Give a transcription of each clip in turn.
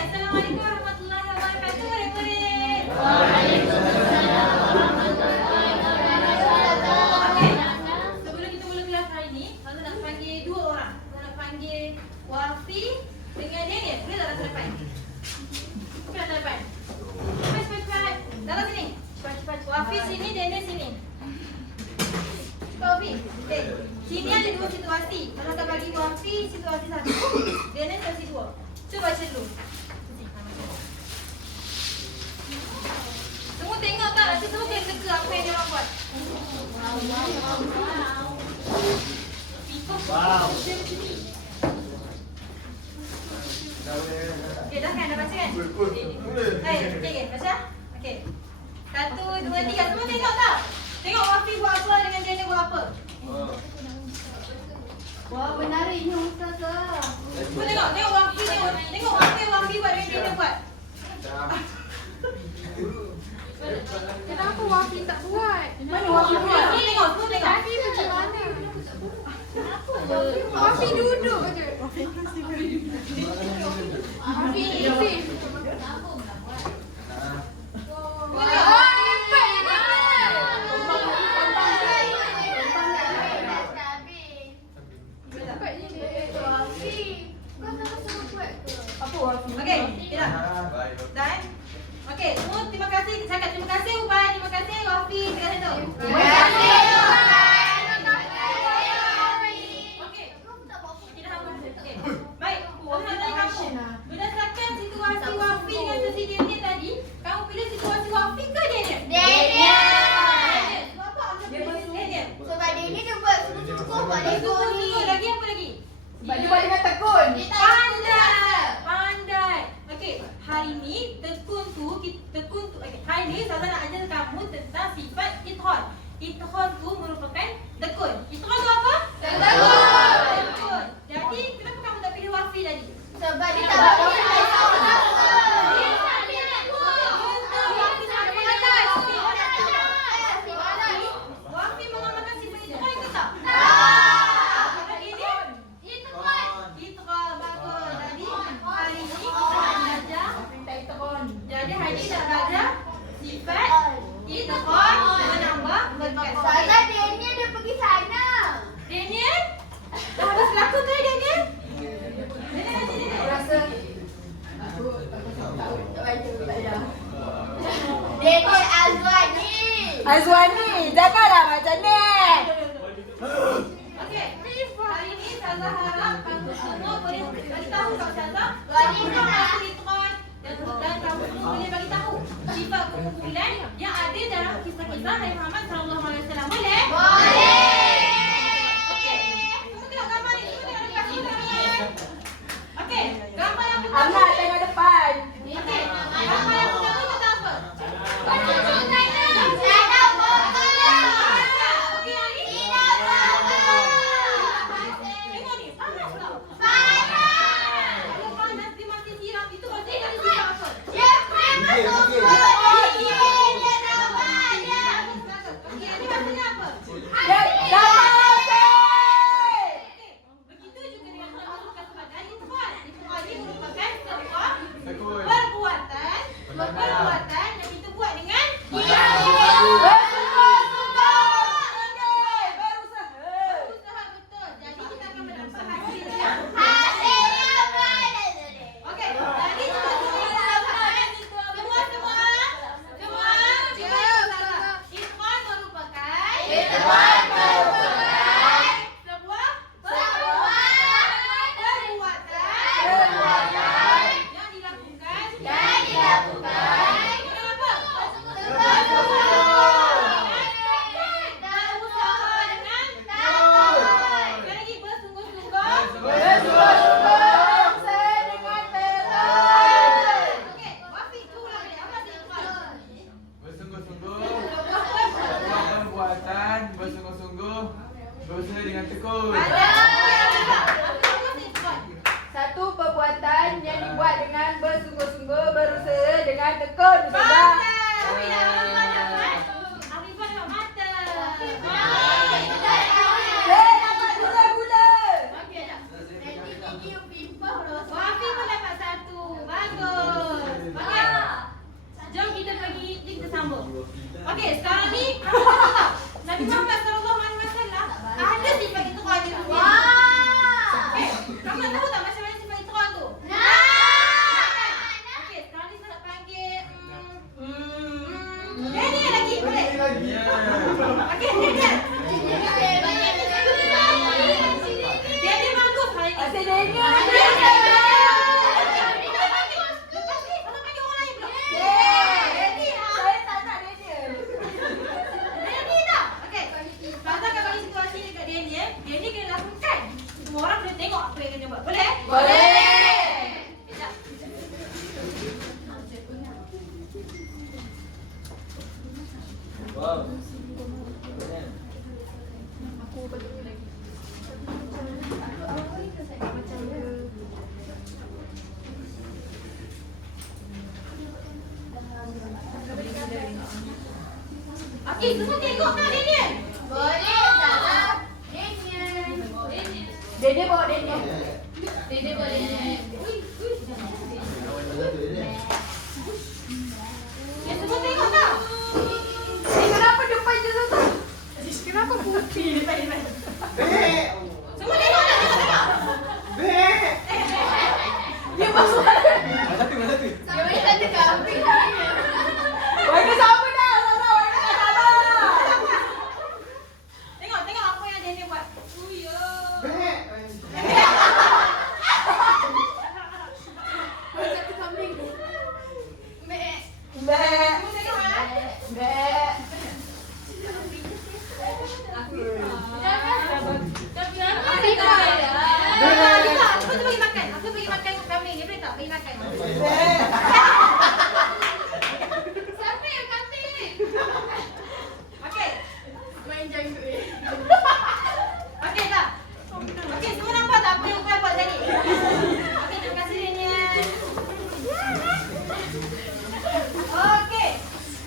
Assalamualaikum warahmatullahi wabarakatuh, murid-murid. Waalaikumsalam warahmatullahi wabarakatuh. Okey. Sebelum kita mula kelas hari ni, Ustazah nak panggil dua orang. Ustazah nak panggil Wafi dengan Daniel. Boleh tak datang depan? Boleh datang depan? Cepat. Datang sini. Cepat. Wafi sini, Daniel sini. Wafi. Okay. Sini ada dua situasi. Kalau akan bagi Wafi situasi satu, Daniel situasi dua. Cuba baca dulu. Semua tengok tak? Nanti semua kena teka apa yang dia orang buat. Wow. Okay, dah kan? Dah baca kan? Okay, baca. Okay. 1, 2, 3. Semua tengok tak? Tengok Wafi buat apa dengan Daniel buat apa. Wah, menariknya Ustazah. Semua tengok. Tengok Wafi buat dengan Daniel buat. Kenapa Wafi tak buat? Mana Wafi buat? Ni tengok, semua tengok. Tadi macam mana? Wafi duduk je. Wafi isi. Okey, tidak. Dah. Okey, semua terima kasih. Cakap terima kasih Ubay, terima kasih Wafi, terima kasih tu. Terima kasih Ubay. Okey. Kita hamba. Okey. Baik. Berdasarkan situasi Wafi dengan sesi Daniel tadi, kamu pilih situasi Wafi ke Daniel? Daniel. Sebab apa anda pilih Daniel? Sebab Daniel dia buat sungguh-sungguh buat Lego ni. Lagi apa lagi? Sebab dia buat dengan tekun. Pandai. Okey, hari ni tekun tu okey, hari ni Ustazah nak ajar kamu tentang sifat ithon. Ithon tu merupakan tekun. Ithon tu apa? Tekun. Jadi, kenapa kamu tak pilih Wafi tadi? Sebab dia tak buat Wafi tak tahu apa. Wafi mengamalkan sifat ithon ke tak? Jadi hari ni nak belajar sifat ithon menambah berkat. Ustazah Daniel dia pergi sana. Daniel? Dah habis kelakon ke Daniel? Daniel. Rasa aku tak baca tak ada. Daniel Azwani, janganlah macam ni. Okey. Hari ni Ustazah harap kamu semua boleh bagi tahu kat Ustazah. Dan kamu semua boleh bagi tahu sifat kumpulan yang ada dalam kisah-kisah Nabi Muhammad sallallahu alaihi wasallam. Boleh? Okey. Semua tengok gambar ni. Semua tengok depan sini. Okey. Gambar yang pertama. Amat tengok depan. Okey. Gambar yang pertama tentang apa? Okey, hari ni. Tengok ni. Panas tau. Kalau panas dia masih siram itu berarti dia sifat apa? Okey, ini maksudnya apa? Begitu juga dengan memasukkan kepada ithon. Ithon ini merupakan sebuah perbuatan yang kita buat dengan berusaha betul. Jadi kita akan mendapat hasil yang okey. Jadi semua merupakan sebuah perbuatan yang dilakukan dengan apa? Berusaha dengan sekali lagi bersungguh-sungguh. Okey, Wafi tu ulang balik. Apa dia ithon? Bersungguh-sungguh, berusaha dengan tekun. Satu perbuatan yang dibuat dengan bersungguh-sungguh, berusaha dengan tekun. Ustazah. Dapat gula-gula. Wafi pun dapat 1. Bagus. Semua tengok tak Daniel? Boleh salah. Daniel bawa Daniel. Dede boleh. Semua tengok tak? Kenapa depan je tu? Kenapa putih ni tadi? Bek. Semua tengok tak? Tengok. Bek. Dia masuk. Satu. Dia boleh kata kambing. Warga sama dah. Warga sama. Tengok apa yang Daniel buat. Uyo. Bek. Boleh kata kambing. Mek. Bek. Semua tengok ah. Bek. Aku tu bagi makan. Aku bagi makan kambing ni, boleh tak? Bagi makan. Bek. Siapa yang kambing? Okey. Main janggut. Okey tak? Okey, semua nampak tak apa yang Ukay buat tadi? Okey, terima kasih Daniel. Okey.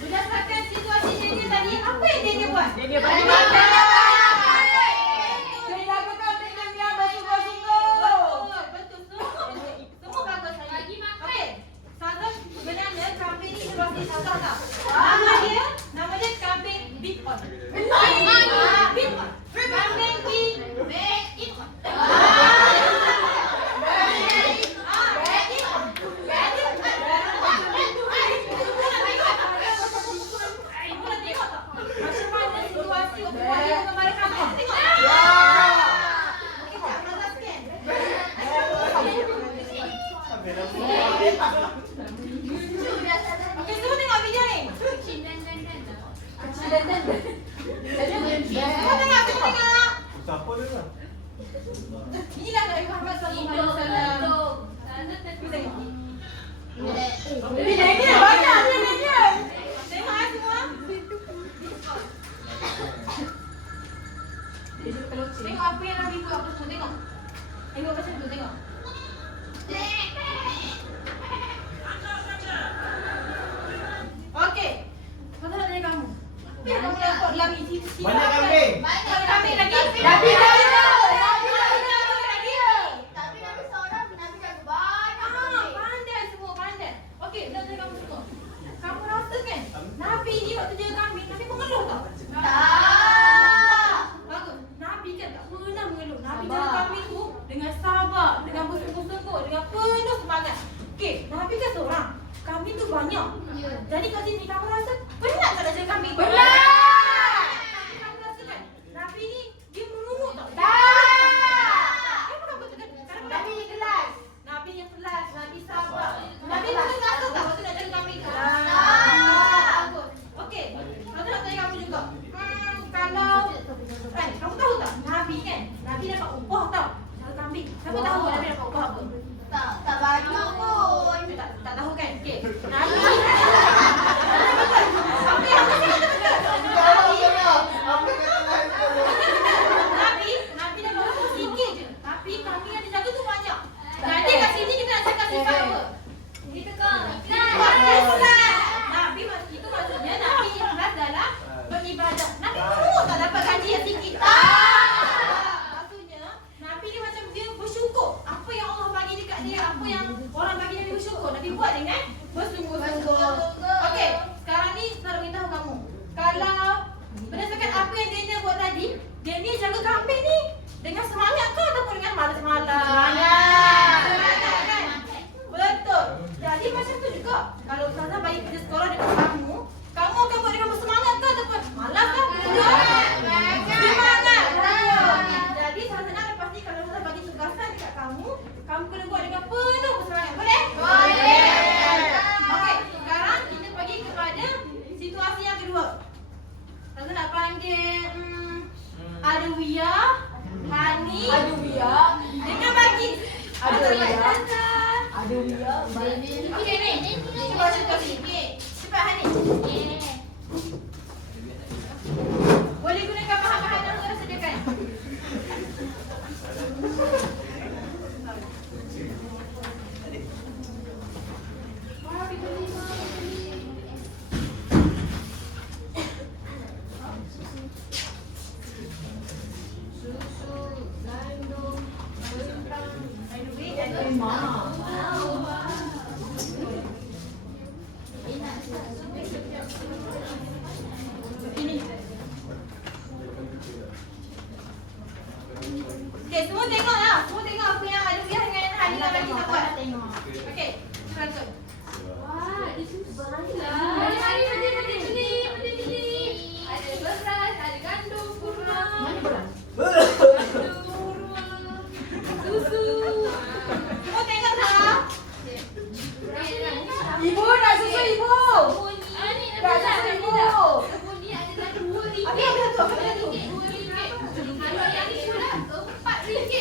Berdasarkan situasi Daniel tadi, apa yang Daniel buat? Daniel bagi makan. Dia lakukan dengan dia bersungguh-sungguh. Betul. Semua bagus tadi. Bagi makan. Okey. Salah sebenarnya kambing ni situasi salah tak? Nama dia kambing big on. Big on. Kambing big on. Macam mana situasi waktu bagi kepada kambing? Tengok. Okey, tak pernah scan. Okey, semua tengok video ni. Kecil dan Semua tengok, semua tengok. Siapa dia lah? Inilah Nabi Muhammad sallallahu alaihi wasallam. Ini Daniel banyak ni Daniel. Tengok ah semua. Tengok apa yang Nabi buat apa semua tengok. Tengok macam tu tengok. Okey. Kau nak tanya kamu. Apa yang kamu nampak dalam isi Banyak kambing. Banyak kambing lagi. Nabi lagi. Tapi Nabi seorang, Nabi jaga banyak kambing. Pandai semua, pandai. Okey, nak tanya kamu semua. Kamu rasa kan Nabi ni waktu jaga kambing, Nabi mengeluh tak? Tak. Bagus. Nabi kan tak pernah mengeluh. Nabi jaga kambing tu dengan sabar, dengan bersungguh-sungguh, dengan penuh semangat. Okey, Nabi kan seorang. Kambing tu banyak. Ya. Jadi kat sini kamu rasa penat tak nak jaga kambing? Penat. Kamu rasa kan Nabi ni dia merungut tak? Tak. Kenapa kamu tekan? Nabi ni kelas. Nabi yang kelas, Nabi sabar. Nabi pernah rasa tak waktu nak jaga kambing tu? Tak. Bagus. Okey, aku nak tanya kamu juga. Kalau kamu tahu tak Nabi kan? Nabi dapat upah tau. Jaga kambing. Kamu tahu Wah. Nabi dapat upah apa? Tak banyak pun. Tak tahu kan? Okey. Nabi. Apa yang aku cakap tu betul? Nabi dapat upah sikit je. Tapi kambing yang dia jaga tu banyak. Jadi kat sini kita nak cakap sifat apa? Kita kau. Ikhlas. Nabi itu maksudnya Nabi ikhlas dalam beribadah. Nabi perlu tak dapat gaji yang sikit? Maksudnya Nabi ni macam dia bersyukur. Apa yang Allah bagi dekat dia, apa yang orang bagi Nabi bersyukur. Nabi buat dengan bersungguh-sungguh. Okey, sekarang ni saya nak beritahu kamu. Kalau berdasarkan apa yang Daniel buat tadi, Daniel jaga kambing ni dengan semangat ke ataupun dengan malas-malas? Semangat kan? Betul. Jadi macam tu juga. Kalau Ustazah bagi kerja sekolah dekat kamu, kamu akan buat dengan bersemangat ke ataupun malas ke? Semangat. Jadi Ustazah nak pasti kalau Ustazah bagi tugasan dekat kamu, kamu kena buat dengan penuh bersemangat. Boleh? Okey, sekarang kita pergi kepada situasi yang kedua. Ustazah nak panggil Adawiyah, Hani dengan Bagi. Adawiyah. Okey ni. Cuba sikit. Cepat Hani. Boleh gunakan bahan-bahan yang Ustazah sediakan. Okey, semua tengoklah. Semua tengok apa yang ada Fiah dengan Halina bagi Tengok, dapat. tengok. Okey, silakan. Wah, dia susah lah. Mari, ada beras, ada gandum, kurma, Mana beras? susu. Semua tengok tak? Ibu nak susu ibu. Nak susu ibu. Sabun ni adalah RM2. Apa yang satu? Apa yang satu? RM2. Kalau yang ni pula RM4.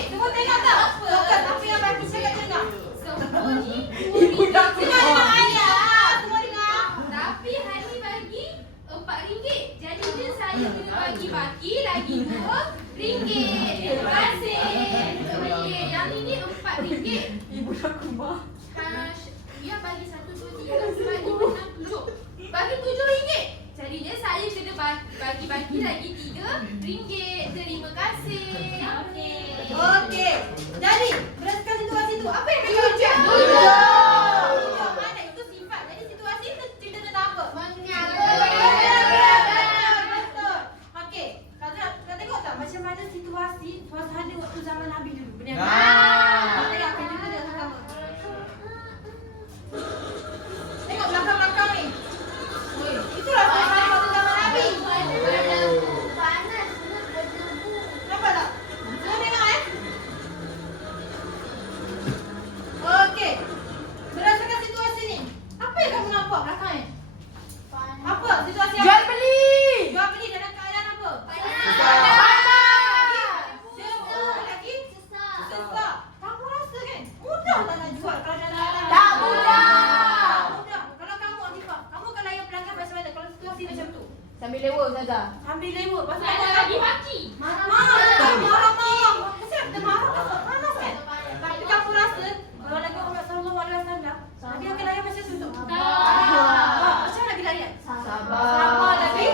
Semua tengok tak? Fokus apa yang bagi cakap dengar. Sabun ni Ibu nak Semua dengar ayah. Semua dengar. tapi Hani bagi RM4. Jadinya saya kena bagi lagi RM2. Terima kasih. RM2. Yang ini RM4. Ibu nak kumah. Dia bagi 1, 2, 3, 4, 5, 6, 7. Bagi RM7. Jadinya saya kena bagi lagi RM3. Terima kasih. Okey. Okey. Jadi, berdasarkan situasi tu, apa yang bagi Tujuh. Tujuh. Mana itu sifat. Jadi situasi tu cerita tentang apa? Betul. Okey. Kau tengok tak macam mana situasi suasana waktu zaman Nabi dulu? Benar tak? Kau tengok akan juga dengan sama. Tengok belakang-belakang ni. Itulah suasana waktu zaman Nabi. Nampak tak? Semua tengok Okey. Berdasarkan situasi ni, apa yang kamu nampak belakang ni? Apa situasi apa? Jual beli. Jual beli dalam keadaan apa? Jemput lagi? Susah. Kamu rasa kan? Mudah tak nak jual kalau dalam keadaan Tak mudah. Tak mudah. Kalau kamu Afifah, kamu akan layan pelanggan macam mana kalau situasi macam tu? Sambil lewa Ustazah. Ambil lewat. Pasal Ada apa? lagi maki. Marah-marah. Mesti kita marah kan? Panas kan? Tapi kamu rasa kalau Nabi Muhammad SAW, Nabi akan layan macam tu? Macam mana Nabi layan? Sabar. Sabar lagi.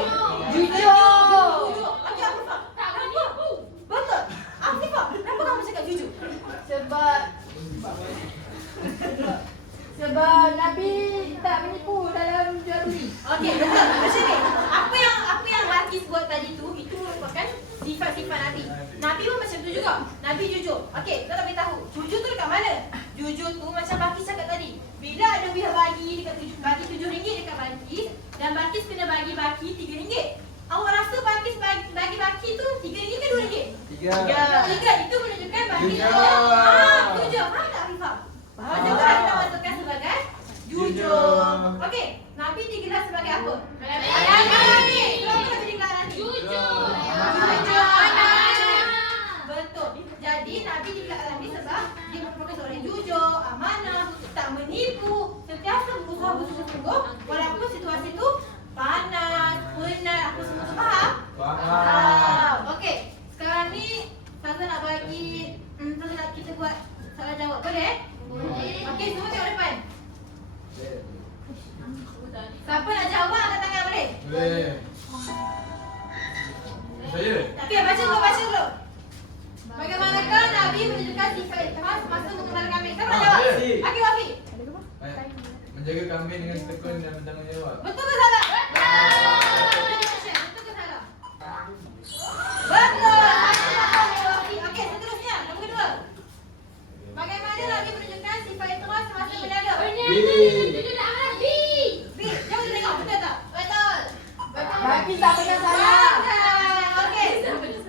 Jujur. Jujur. Lagi Afifah. Tak Kenapa? Betul. Afifah, kenapa kamu cakap jujur? Sebab Nabi tak menipu dalam jual beli. Okey, betul. Macam ni. Apa yang Balqis buat tadi tu, itu merupakan sifat-sifat Nabi. Nabi pun macam tu juga. Nabi jujur. Okey, kita nak beritahu. Jujur tu dekat mana? Jujur tu macam Balqis cakap tadi. Bila ada pihak bagi RM7 dekat Balqis dan Balqis kena bagi Baki RM3. Awak rasa Balqis bagi Baki tu RM3 ke RM2? Tiga. Itu menunjukkan Balqis ada jujur. Faham tak Afifah? Macam tu kita masukkan sebagai jujur. Okey, Nabi digelar sebagai apa? Nabi. Kenapa Nabi digelar Nabi? Jujur. Betul. Jadi Nabi digelar Nabi sebab dia merupakan seorang yang jujur, amanah, tak menipu, sentiasa berusaha bersungguh-sungguh walaupun situasi tu panas, penat, apa semua tu faham? Faham. Okey, sekarang ni Ustazah nak bagi Ustazah nak kita buat soalan jawab. Boleh? Okey, semua tengok depan. Siapa nak jawab angkat tangan boleh? Saya. Okey, baca dulu. Bagaimanakah Nabi menunjukkan sifat ikhlas masa mengenal kambing? Siapa nak jawab? Okey, Wafi. Menjaga kambing dengan tekun dan bertanggungjawab. Betul ke salah? Betul ke salah? Betul. Wafi. Okey, seterusnya. Nombor kedua. Bagaimana Nabi menunjukkan sifat ikhlas masa berniaga? Jujur tak Nabi. Bi, jom kita tengok. Betul tak? Betul. Baki tak pernah salah. Okey.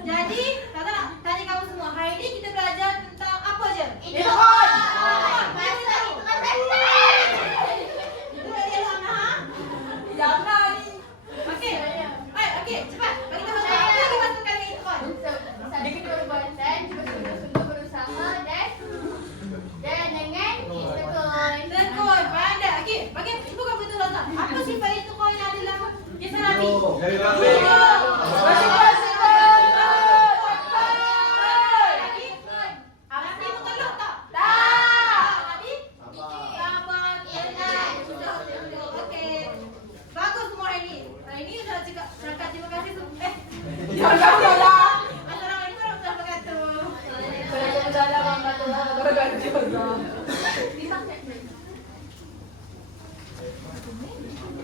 Jadi, Tata nak tanya kamu semua. Hari ni kita belajar tentang apa je? Ikhwan. Itu dah dia lah, ha? Jangan ni. Okey. Okey, cepat. Bagi tahu apa yang dimasukkan dengan ikhwan. Dia kena perbuatan, cuba sungguh-sungguh berusaha dan dengan tekun. Tekun, pandai. Okey, bagi cuba kamu beritahu Tata. Apa sifat ikhwan yang ada dalam kisah Nabi? Dari kambing. Nabi mengeluh tak? Tak. Nabi? Sabar, tenang. Okey. Bagus semua hari ni. Hari ni dah cakap terima kasih tu. Jangan salah. Assalamualaikum warahmatullahi wabarakatuh. Waalaikumsalam warahmatullahi wabarakatuh.